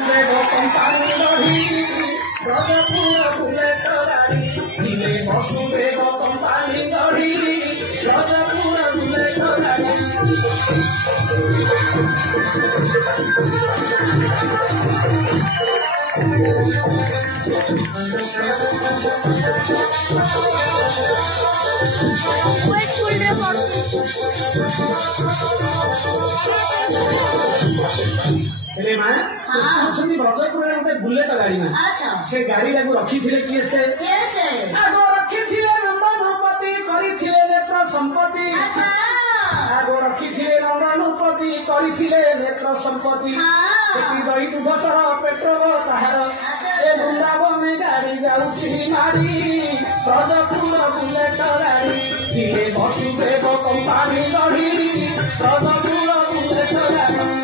Company गढ़ी Rajpur bullet गाड़ी दिले Vasudev company गढ़ी Rajpur bullet गाड़ी रजपुर गोटे बुलेट गाड़ी में से गाड़ी रखी किए से आगो रखी नंदनुपति करथिले नेत्र संपत्ति आगो रखी नंदनुपति करथिले नेत्र संपत्ति दही दुध सह पेट्रोल ताहार ए वृंदावन गाड़ी जाउछि मारी रजपुर बुलेट गाड़ी दिले वसुदेव कंपानी गढ़ी रजपुर बुलेट गाड़ी।